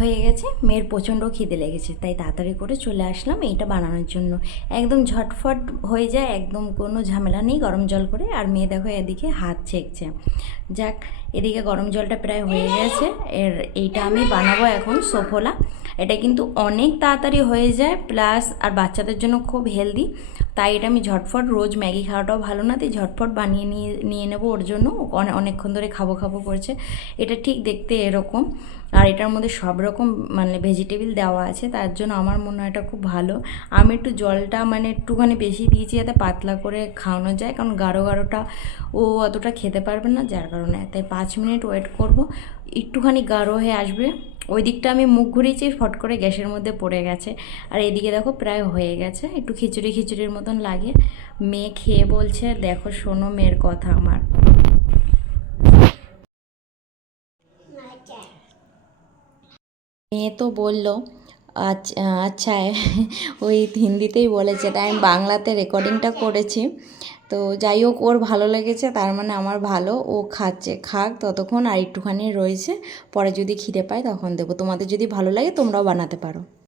হয়ে গেছে, মেয়ের প্রচণ্ড খিদে লেগেছে, তাই তাড়াতাড়ি করে চলে আসলাম এইটা বানানোর জন্য। একদম ঝটফট হয়ে যায়, একদম কোনো ঝামেলা নেই। গরম জল করে, আর মেয়ে দেখো এদিকে হাত ছেঁকছে। যাক, এদিকে গরম জলটা প্রায় হয়ে গেছে। এইটা আমি বানাবো এখন সফলা। এটা কিন্তু অনেক তাড়াতাড়ি হয়ে যায়, প্লাস আর বাচ্চাদের জন্য খুব হেলদি। তাই এটা আমি ঝটফট, রোজ ম্যাগি খাওয়াটাও ভালো না, তাই ঝটফট বানিয়ে নিয়ে নেবো ওর জন্য। অনেকক্ষণ ধরে খাবো খাবো করছে। এটা ঠিক দেখতে এরকম, আর এটার মধ্যে সব রকম মানে ভেজিটেবল দেওয়া আছে, তার জন্য আমার মনে হয় এটা খুব ভালো। আমি একটু জলটা মানে একটুখানি বেশি দিয়েছি যাতে পাতলা করে খাওয়ানো যায়, কারণ গাঢ় গাঢ়টা ও অতটা খেতে পারবে না, যার কারণে। তাই 5 মিনিট ওয়েট করব, একটুখানি গাঢ় হয়ে আসবে। ওই দিকটা আমি মুখ ঘুরিয়েছি, ফট করে গ্যাসের মধ্যে পড়ে গেছে। আর এদিকে দেখো প্রায় হয়ে গেছে, একটু খিচুড়ি খিচুড়ির মতন লাগে। মেয়ে খেয়ে বলছে, দেখো শোনো মেয়ের কথা আমার। মেয়ে তো বললো আচ্ছা আচ্ছা, ওই হিন্দিতেই বলেছে, তাই আমি বাংলাতে রেকর্ডিংটা করেছি। তো যাই হোক, ওর ভালো লেগেছে, তার মানে আমার ভালো। ও খাচ্ছে, খাক ততক্ষণ, আর একটুখানি রয়েছে, পরে যদি খিদে পায় তখন দেবো। তোমাদের যদি ভালো লাগে তোমরাও বানাতে পারো।